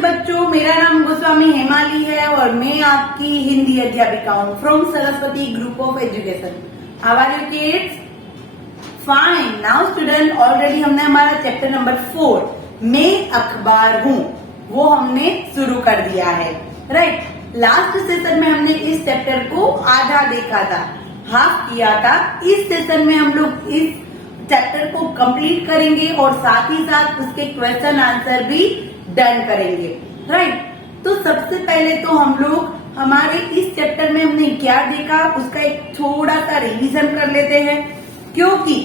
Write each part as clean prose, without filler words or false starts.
बच्चों, मेरा नाम गोस्वामी हेमाली है और मैं आपकी हिंदी अध्यापिका हूँ from Saraswati group of education. How are you kids? Fine. Now student, already हमने हमारा चैप्टर नंबर 4 मैं अखबार हूँ वो हमने शुरू कर दिया है। राइट। लास्ट सेशन में हमने इस चैप्टर को आधा देखा था, हाफ किया था। इस सेशन में हम लोग इस चैप्टर को कंप्लीट करेंगे और साथ ही साथ उसके क्वेश्चन आंसर भी डन करेंगे। राइट। तो सबसे पहले तो हम लोग हमारे इस चैप्टर में हमने क्या देखा उसका एक थोड़ा सा रिवीजन कर लेते हैं, क्योंकि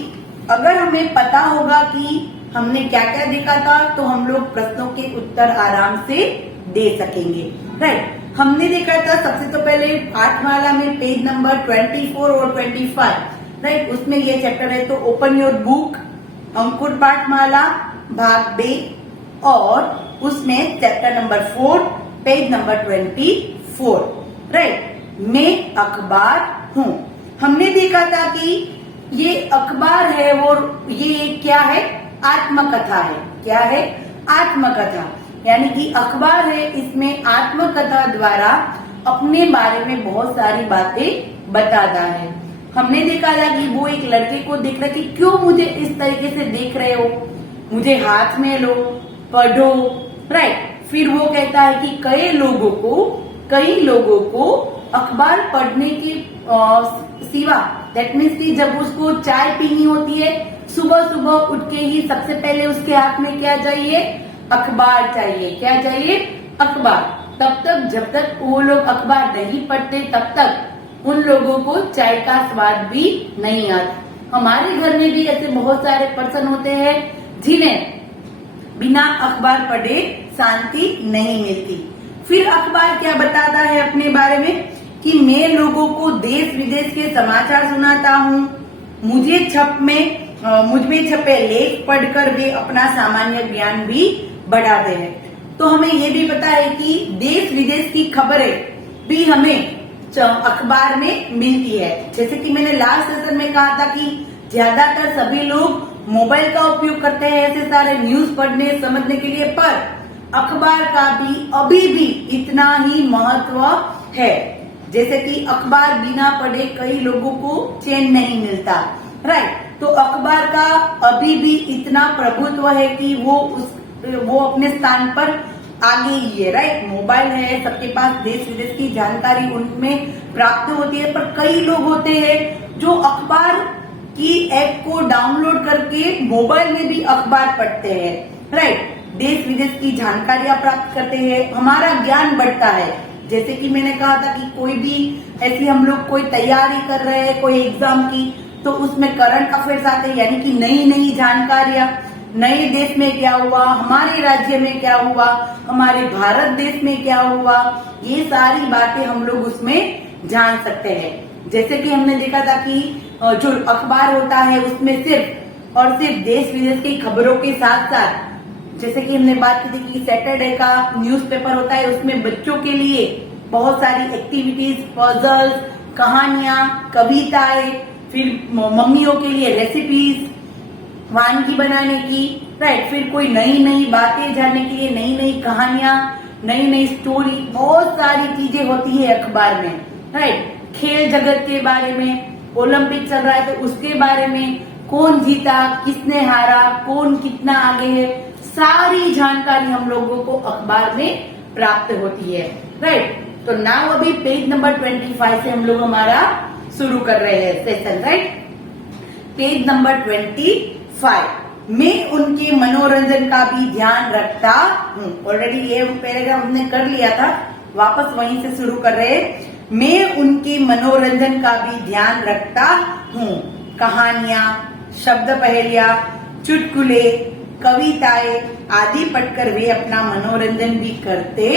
अगर हमें पता होगा कि हमने क्या क्या देखा था तो हम लोग प्रश्नों के उत्तर आराम से दे सकेंगे। राइट। हमने देखा था सबसे तो पहले पाठमाला में पेज नंबर 24 और 25। राइट। उसमें ये चैप्टर है, तो ओपन योर बुक, अंकुर पाठमाला भाग 2 और उसमें chapter number 4 page number 24। Right. मैं अखबार हूँ। हमने देखा था कि ये अखबार है वो ये क्या है? आत्मकथा है। क्या है? आत्मकथा। यानी कि अखबार है, इसमें आत्मकथा द्वारा अपने बारे में बहुत सारी बातें बताता है। हमने देखा था कि वो एक लड़के को देख रहे कि क्यों मुझे इस तरीके से देख रहे हो, मुझे हाथ में लो, पढ़ो। राइट। फिर वो कहता है कि कई लोगों को अखबार पढ़ने की सिवा, दैट मीन्स कि जब उसको चाय पीनी होती है सुबह सुबह उठ के ही सबसे पहले उसके हाथ में क्या चाहिए? अखबार चाहिए। क्या चाहिए? अखबार। तब तक जब तक वो लोग अखबार नहीं पढ़ते तब तक उन लोगों को चाय का स्वाद भी नहीं आता। हमारे घर में भी ऐसे बहुत सारे पर्सन होते हैं जिन्हें बिना अखबार पढ़े शांति नहीं मिलती। फिर अखबार क्या बताता है अपने बारे में कि मैं लोगों को देश विदेश के समाचार सुनाता हूँ, मुझ में छपे लेख पढ़कर वे अपना सामान्य ज्ञान भी बढ़ाते हैं। तो हमें ये भी पता है कि देश विदेश की खबरें भी हमें अखबार में मिलती है। जैसे कि मैंने लास्ट सेशन में कहा था कि ज्यादातर सभी लोग मोबाइल का उपयोग करते हैं ऐसे सारे न्यूज पढ़ने समझने के लिए, पर अखबार का भी अभी भी इतना ही महत्व है। जैसे कि अखबार बिना पढ़े कई लोगों को चैन नहीं मिलता। राइट। तो अखबार का अभी भी इतना प्रभुत्व है कि वो अपने स्थान पर आगे ही है। राइट। मोबाइल है, सबके पास देश विदेश की जानकारी उनमें प्राप्त होती है, पर कई लोग होते हैं जो अखबार की ऐप को डाउनलोड करके मोबाइल में भी अखबार पढ़ते हैं। राइट। देश विदेश की जानकारियां प्राप्त करते हैं, हमारा ज्ञान बढ़ता है। जैसे कि मैंने कहा था कि कोई भी ऐसी हम लोग कोई तैयारी कर रहे हैं कोई एग्जाम की, तो उसमें करंट अफेयर्स आते हैं, यानी कि नई नई जानकारियां, नए देश में क्या हुआ, हमारे राज्य में क्या हुआ, हमारे भारत देश में क्या हुआ, ये सारी बातें हम लोग उसमें जान सकते हैं। जैसे कि हमने देखा था कि जो अखबार होता है उसमें सिर्फ और सिर्फ देश विदेश की खबरों के साथ साथ, जैसे कि हमने बात की थी कि सैटरडे का न्यूज़पेपर होता है, उसमें बच्चों के लिए बहुत सारी एक्टिविटीज, पजल्स, कहानियां, कविताएं, फिर मम्मियों के लिए रेसिपीज, वानगी बनाने की। राइट। फिर कोई नई नई बातें जानने के लिए नई नई कहानियां, नई नई स्टोरी, बहुत सारी चीजें होती है अखबार में। राइट। खेल जगत के बारे में, ओलंपिक चल रहा है तो उसके बारे में, कौन जीता, किसने हारा, कौन कितना आगे है, सारी जानकारी हम लोगों को अखबार में प्राप्त होती है। राइट। तो नाउ अभी पेज नंबर 25 से हम लोग हमारा शुरू कर रहे हैं सेशन। राइट। Page number 25। मैं उनके मनोरंजन का भी ध्यान रखता हूँ। ऑलरेडी ये पैराग्राफ हमने कर लिया था, वापस वहीं से शुरू कर रहे हैं। मैं उनके मनोरंजन का भी ध्यान रखता हूँ। कहानियां, शब्द पहेलियां, चुटकुले, कविताएं आदि पढ़कर वे अपना मनोरंजन भी करते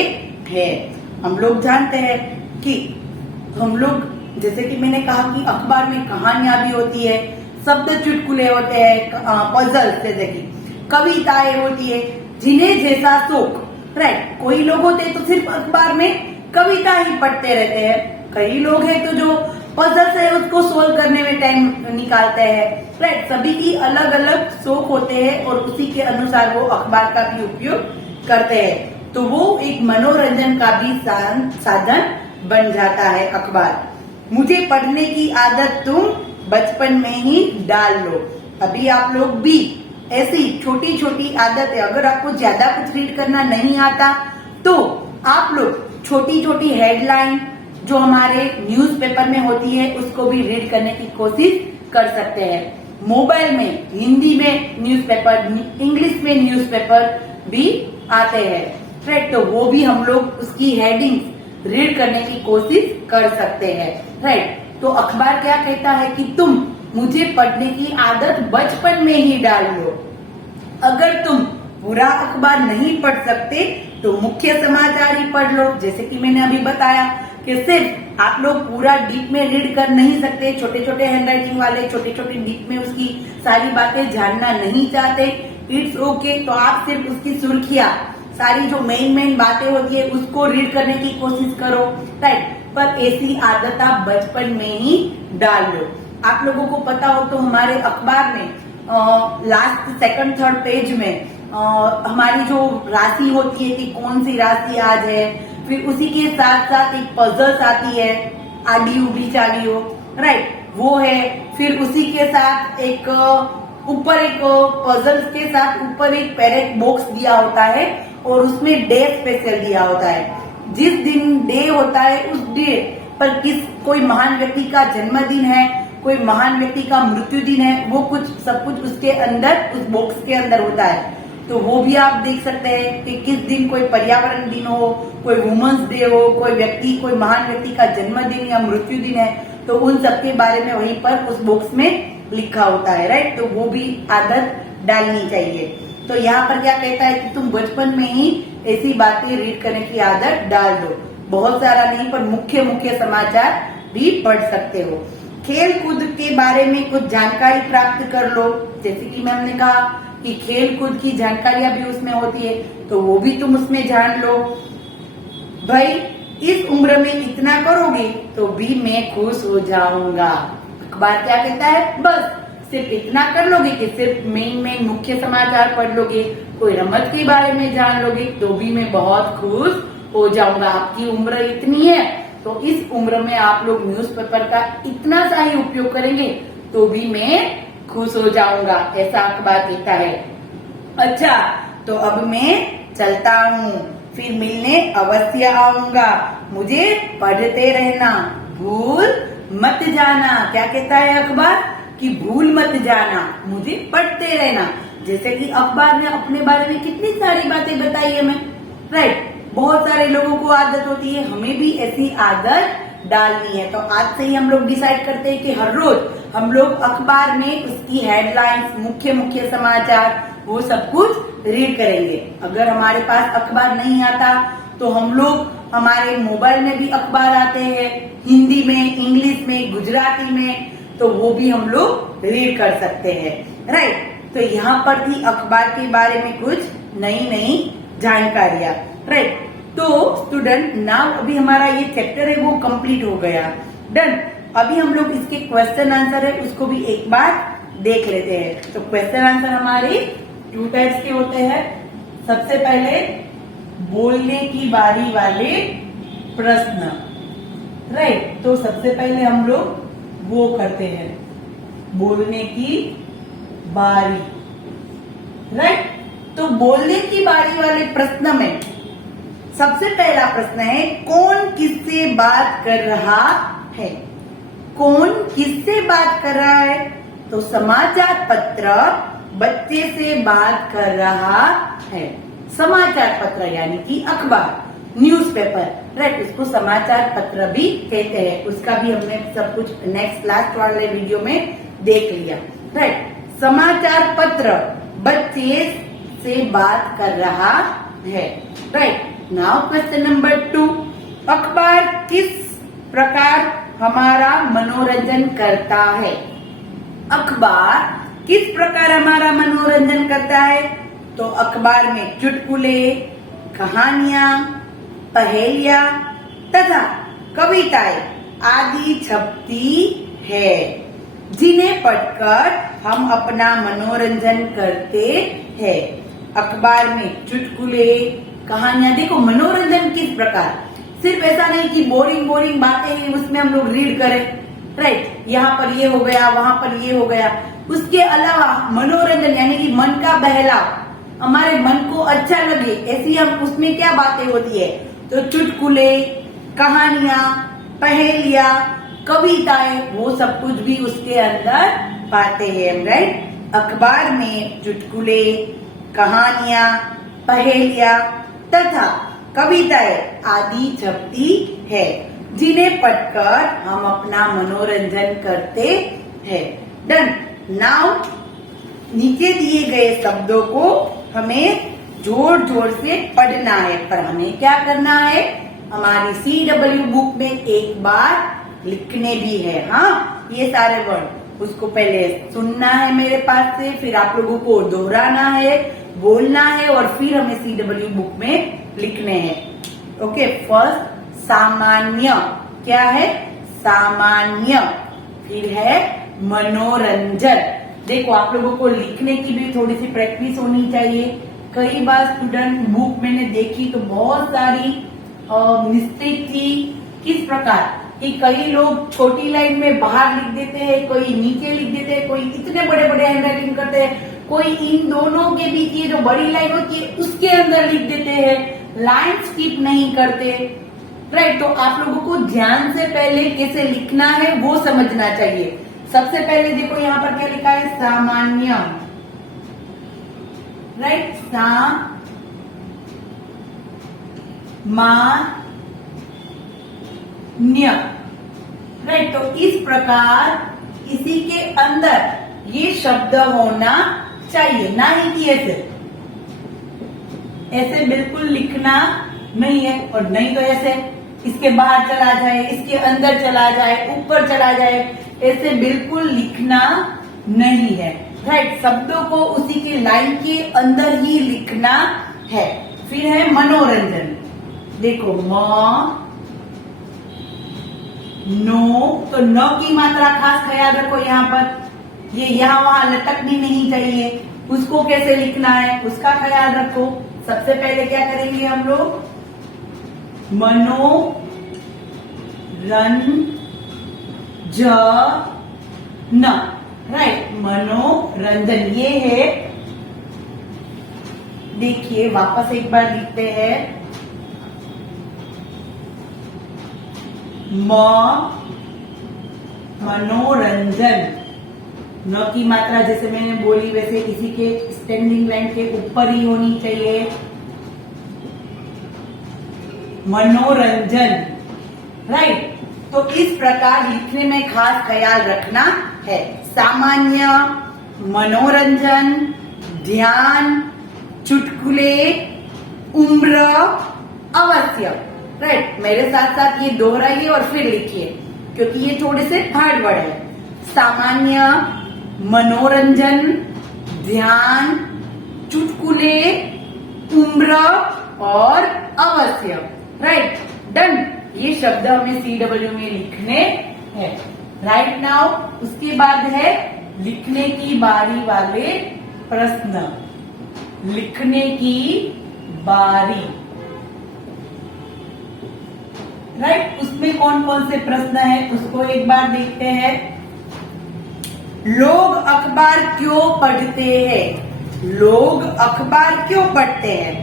हैं। हम लोग जानते हैं कि हम लोग, जैसे कि मैंने कहा कि अखबार में कहानियां भी होती है, शब्द चुटकुले होते हैं, पजल जैसे कि कविताएं होती है, जिन्हें जैसा शौक। राइट। कोई लोग होते हैं तो सिर्फ अखबार में कविता ही पढ़ते रहते हैं, कई लोग हैं तो जो पजल है उसको सोल्व करने में टाइम निकालते हैं। राइट। सभी की अलग अलग शौक होते हैं और उसी के अनुसार वो अखबार का भी उपयोग करते हैं। तो वो एक मनोरंजन का भी साधन बन जाता है अखबार। मुझे पढ़ने की आदत तुम बचपन में ही डाल लो। अभी आप लोग भी ऐसी छोटी छोटी आदतें, अगर आपको ज्यादा कुछ रीड करना नहीं आता तो आप लोग छोटी छोटी हेडलाइन जो हमारे न्यूज़पेपर में होती है उसको भी रीड करने की कोशिश कर सकते हैं। मोबाइल में हिंदी में न्यूज़पेपर, इंग्लिश में न्यूज़पेपर भी आते हैं, राइट। तो वो भी हम लोग उसकी हेडिंग रीड करने की कोशिश कर सकते हैं, राइट। तो अखबार क्या कहता है कि तुम मुझे पढ़ने की आदत बचपन में ही डाल लो। अगर तुम पूरा अखबार नहीं पढ़ सकते तो मुख्य समाचार ही पढ़ लो। जैसे कि मैंने अभी बताया कि सिर्फ आप लोग पूरा डीप में रीड कर नहीं सकते, छोटे छोटे हैंडराइटिंग वाले छोटे छोटे डीप में उसकी सारी बातें जानना नहीं चाहते, इट्स ओके। तो आप सिर्फ उसकी सुर्खियां, सारी जो मेन बातें होती है उसको रीड करने की कोशिश करो, राइट। पर ऐसी आदत आप बचपन में ही डाल लो। आप लोगों को पता हो तो हमारे अखबार में लास्ट सेकंड थर्ड पेज में हमारी जो राशि होती है कि कौन सी राशि आज है, फिर उसी के साथ साथ एक पजल्स आती है, आडी उडी चाली हो, राइट, वो है। फिर उसी के साथ एक ऊपर एक पजल्स के साथ ऊपर एक पैरेट बॉक्स दिया होता है और उसमें डे स्पेशल दिया होता है। जिस दिन डे होता है उस डे पर कोई महान व्यक्ति का जन्मदिन है, कोई महान व्यक्ति का मृत्यु दिन है, वो कुछ सब कुछ उसके अंदर, उस बॉक्स के अंदर होता है। तो वो भी आप देख सकते हैं कि किस दिन कोई पर्यावरण दिन हो, कोई वुमेन्स डे हो, कोई व्यक्ति, कोई महान व्यक्ति का जन्मदिन या मृत्यु दिन है, तो उन सब के बारे में वहीं पर उस बॉक्स में लिखा होता है, राइट। तो वो भी आदत डालनी चाहिए। तो यहाँ पर क्या कहता है कि तुम बचपन में ही ऐसी बातें रीड करने की आदत डाल दो। बहुत सारा नहीं पर मुख्य समाचार भी पढ़ सकते हो। खेल कूद के बारे में कुछ जानकारी प्राप्त कर लो। जैसे कि मैम ने कहा कि खेल कूद की जानकारियां भी उसमें होती है, तो वो भी तुम उसमें जान लो। भाई इस उम्र में इतना करोगे तो भी मैं खुश हो जाऊंगा। अखबार क्या कहता है, बस सिर्फ इतना कर लोगे कि सिर्फ मेन मुख्य समाचार पढ़ लोगे, कोई रमत के बारे में जान लोगे तो भी मैं बहुत खुश हो जाऊंगा। आपकी उम्र इतनी है तो इस उम्र में आप लोग न्यूज़पेपर का इतना सा ही उपयोग करेंगे तो भी मैं खुश हो जाऊंगा, ऐसा अखबार कहता है। अच्छा, तो अब मैं चलता हूँ, फिर मिलने अवश्य आऊंगा। मुझे पढ़ते रहना, भूल मत जाना। क्या कहता है अखबार कि भूल मत जाना, मुझे पढ़ते रहना। जैसे कि अखबार ने अपने बारे में कितनी सारी बातें बताई है हमें, राइट। बहुत सारे लोगों को आदत होती है, हमें भी ऐसी आदत डालनी है। तो आज से ही हम लोग डिसाइड करते हैं कि हर रोज हम लोग अखबार में उसकी हेडलाइंस, मुख्य समाचार, वो सब कुछ रीड करेंगे। अगर हमारे पास अखबार नहीं आता तो हम लोग हमारे मोबाइल में भी अखबार आते हैं, हिंदी में, इंग्लिश में, गुजराती में, तो वो भी हम लोग रीड कर सकते हैं, राइट। तो यहाँ पर थी अखबार के बारे में कुछ नई जानकारियां, राइट। तो स्टूडेंट नाउ अभी हमारा ये चैप्टर है वो कंप्लीट हो गया, डन। अभी हम लोग इसके क्वेश्चन आंसर है उसको भी एक बार देख लेते हैं। तो क्वेश्चन आंसर हमारे 2 टाइप्स के होते हैं। सबसे पहले बोलने की बारी वाले प्रश्न, राइट। तो सबसे पहले हम लोग वो करते हैं, बोलने की बारी, राइट। तो बोलने की बारी वाले प्रश्न में सबसे पहला प्रश्न है, कौन किससे बात कर रहा है? कौन किससे बात कर रहा है? तो समाचार पत्र बच्चे से बात कर रहा है। समाचार पत्र यानी कि अखबार, न्यूज़पेपर, राइट, उसको समाचार पत्र भी कहते हैं। उसका भी हमने सब कुछ नेक्स्ट लास्ट वाले वीडियो में देख लिया, राइट। समाचार पत्र बच्चे से बात कर रहा है, राइट। नाउ क्वेश्चन नंबर 2, अखबार किस प्रकार हमारा मनोरंजन करता है? अखबार किस प्रकार हमारा मनोरंजन करता है? तो अखबार में चुटकुले, कहानियां, पहेलियां तथा कविताएं आदि छपती है, जिन्हें पढ़कर हम अपना मनोरंजन करते हैं। अखबार में चुटकुले, कहानियां, देखो मनोरंजन किस प्रकार, सिर्फ ऐसा नहीं कि बोरिंग बोरिंग बातें ही उसमें हम लोग रीड करें, राइट, यहाँ पर ये हो गया, वहां पर ये हो गया। उसके अलावा मनोरंजन यानी कि मन का बहलाव, हमारे मन को अच्छा लगे ऐसी हम उसमें क्या बातें होती है, तो चुटकुले, कहानियां, पहेलियां, कविताएं, वो सब कुछ भी उसके अंदर पाते हैं, राइट। अखबार में चुटकुले, कहानियां, पहेलियां तथा कविताएं आदि छपती है, जिन्हें पढ़कर हम अपना मनोरंजन करते हैं। डन। नाउ नीचे दिए गए शब्दों को हमें जोर जोर से पढ़ना है, पर हमें क्या करना है, हमारी CW बुक में एक बार लिखने भी है। हाँ, ये सारे वर्ड उसको पहले सुनना है मेरे पास से, फिर आप लोगों को दोहराना है, बोलना है और फिर हमें CW बुक में लिखने हैं। ओके, फर्स्ट सामान्य, क्या है, सामान्य। फिर है मनोरंजन। देखो आप लोगों को लिखने की भी थोड़ी सी प्रैक्टिस होनी चाहिए। कई बार स्टूडेंट बुक मैंने देखी तो बहुत सारी मिस्टेक थी। किस प्रकार कि कई लोग छोटी लाइन में बाहर लिख देते हैं, कोई नीचे लिख देते हैं, कोई इतने बड़े बड़े हैंड राइटिंग करते हैं, कोई इन दोनों के बीच ये जो बड़ी लाइन होती है उसके अंदर लिख देते हैं, लाइन स्किप नहीं करते, राइट। तो आप लोगों को ध्यान से पहले कैसे लिखना है वो समझना चाहिए। सबसे पहले देखो यहाँ पर क्या लिखा है, सामान्य, राइट, सामान्य, राइट। तो इस प्रकार इसी के अंदर ये शब्द होना चाहिए, ना ही कि ऐसे ऐसे बिल्कुल लिखना नहीं है, और नहीं तो ऐसे इसके बाहर चला जाए, इसके अंदर चला जाए, ऊपर चला जाए, ऐसे बिल्कुल लिखना नहीं है, राइट। शब्दों को उसी की लाइन के अंदर ही लिखना है। फिर है मनोरंजन। देखो नो, तो न की मात्रा खास ख्याल रखो, यहाँ पर ये यहाँ वहां लटकनी नहीं चाहिए। उसको कैसे लिखना है उसका ख्याल रखो। सबसे पहले क्या करेंगे हम लोग, मनोरंजन, राइट, मनोरंजन ये है। देखिए वापस एक बार लिखते हैं, मनोरंजन, न की मात्रा जैसे मैंने बोली वैसे इसी के स्टैंडिंग लाइन के ऊपर ही होनी चाहिए, मनोरंजन, राइट। तो इस प्रकार लिखने में खास ख्याल रखना है। सामान्य, मनोरंजन, ध्यान, चुटकुले, उम्र, अवश्य, राइट। मेरे साथ साथ ये दोहराइए और फिर लिखिए, क्योंकि ये थोड़े से हार्ड वर्ड है। सामान्य, मनोरंजन, ध्यान, चुटकुले, उम्र और अवश्य, राइट, डन। ये शब्द हमें CW में लिखने हैं, राइट। नाउ उसके बाद है लिखने की बारी वाले प्रश्न। लिखने की बारी, राइट। उसमें कौन कौन से प्रश्न है उसको एक बार देखते हैं। लोग अखबार क्यों पढ़ते हैं? लोग अखबार क्यों पढ़ते हैं?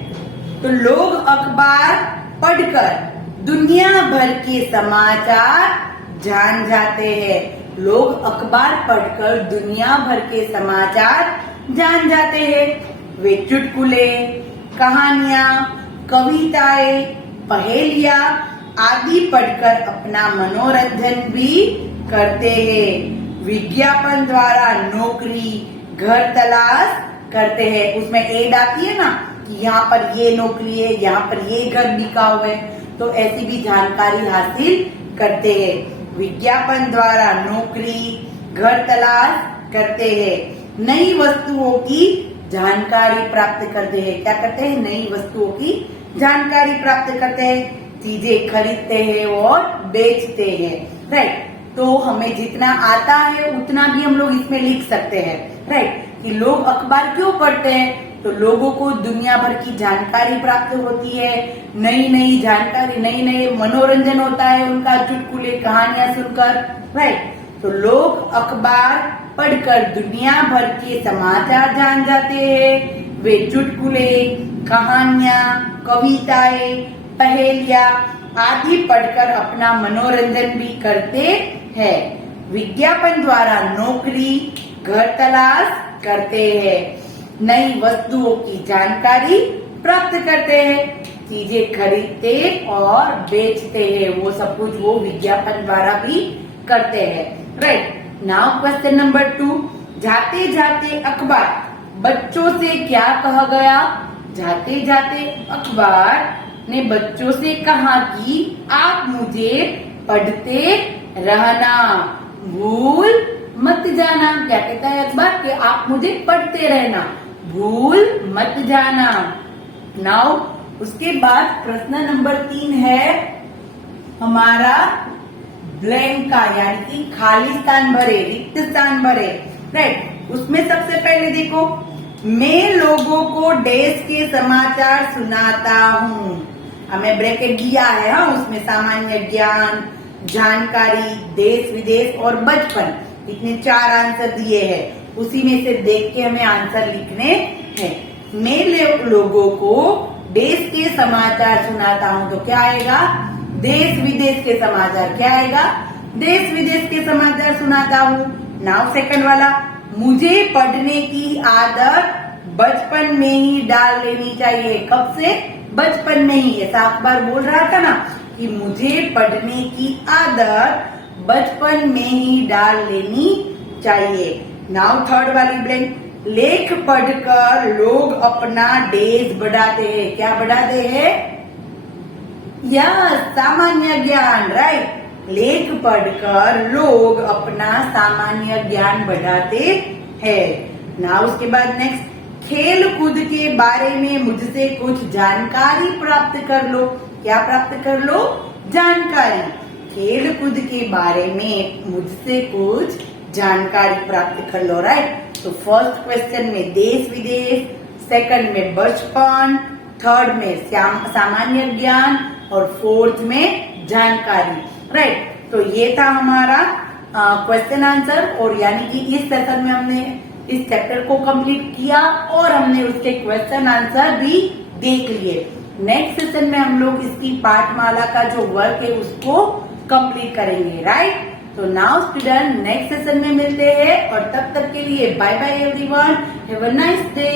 तो लोग अखबार पढ़कर दुनिया भर के समाचार जान जाते हैं। लोग अखबार पढ़कर दुनिया भर के समाचार जान जाते हैं। वे चुटकुले, कहानियां, कविताएं, पहेलियां आदि पढ़कर अपना मनोरंजन भी करते हैं। विज्ञापन द्वारा नौकरी, घर तलाश करते हैं। उसमें एड आती है ना कि यहाँ पर ये नौकरी है, यहाँ पर ये घर बिका हुआ है, तो ऐसी भी जानकारी हासिल करते हैं। विज्ञापन द्वारा नौकरी, घर तलाश करते हैं। नई वस्तुओं की जानकारी प्राप्त करते हैं। क्या करते हैं? नई वस्तुओं की जानकारी प्राप्त करते हैं। चीजें खरीदते हैं और बेचते हैं, राइट। तो हमें जितना आता है उतना भी हम लोग इसमें लिख सकते हैं, राइट। कि लोग अखबार क्यों पढ़ते हैं? तो लोगों को दुनिया भर की जानकारी प्राप्त होती है, नई नई जानकारी, नई नई मनोरंजन होता है उनका चुटकुले कहानियां सुनकर, राइट। तो लोग अखबार पढ़कर दुनिया भर के समाचार जान जाते हैं। वे चुटकुले, कहानियां, कविताएं, पहेलियां आदि पढ़कर अपना मनोरंजन भी करते हैं। विज्ञापन द्वारा नौकरी, घर तलाश करते हैं, नई वस्तुओं की जानकारी प्राप्त करते हैं, चीजें खरीदते और बेचते हैं, वो सब कुछ वो विज्ञापन द्वारा भी करते हैं, राइट। नाउ क्वेश्चन नंबर 2, जाते जाते अखबार बच्चों से क्या कहा गया? जाते जाते अखबार ने बच्चों से कहा कि आप मुझे पढ़ते रहना, भूल मत जाना। क्या कहता है अखबार कि आप मुझे पढ़ते रहना, भूल मत जाना। नाउ उसके बाद प्रश्न नंबर 3 है हमारा ब्लैंक का, यानी कि खाली स्थान भरे, रिक्त स्थान भरे, राइट। उसमें सबसे पहले देखो, मैं लोगों को देश के समाचार सुनाता हूँ। हमें ब्रैकेट दिया है, हाँ, उसमें सामान्य ज्ञान, जानकारी, देश विदेश और बचपन, इतने 4 आंसर दिए हैं। उसी में से देख के हमें आंसर लिखने हैं। मैं लोगों को देश के समाचार सुनाता हूँ, तो क्या आएगा? देश विदेश के समाचार। क्या आएगा? देश विदेश के समाचार सुनाता हूँ। नाउ सेकंड वाला, मुझे पढ़ने की आदत बचपन में ही डाल लेनी चाहिए। कब से? बचपन में ही। ऐसा अखबार बोल रहा था ना कि मुझे पढ़ने की आदत बचपन में ही डाल लेनी चाहिए। नाउ थर्ड वाली ब्लैंक, लेख पढ़कर लोग अपना डेज बढ़ाते हैं। क्या बढ़ाते हैं? यस, सामान्य ज्ञान, राइट। लेख पढ़कर लोग अपना सामान्य ज्ञान बढ़ाते हैं। नाउ उसके बाद नेक्स्ट, खेल कूद के बारे में मुझसे कुछ जानकारी प्राप्त कर लो। क्या प्राप्त कर लो? जानकारी। खेल कूद के बारे में मुझसे कुछ जानकारी प्राप्त कर लो, राइट। तो फर्स्ट क्वेश्चन में देश विदेश, सेकंड में बचपन, थर्ड में सामान्य ज्ञान और फोर्थ में जानकारी, राइट। तो ये था हमारा क्वेश्चन आंसर, और यानी कि इस सेशन में हमने इस चैप्टर को कंप्लीट किया और हमने उसके क्वेश्चन आंसर भी देख लिए। नेक्स्ट सेशन में हम लोग इसकी पाठमाला का जो वर्क है उसको कंप्लीट करेंगे, राइट। तो नाउ स्टूडेंट, नेक्स्ट सेशन में मिलते हैं और तब तक के लिए bye bye everyone, have a nice day.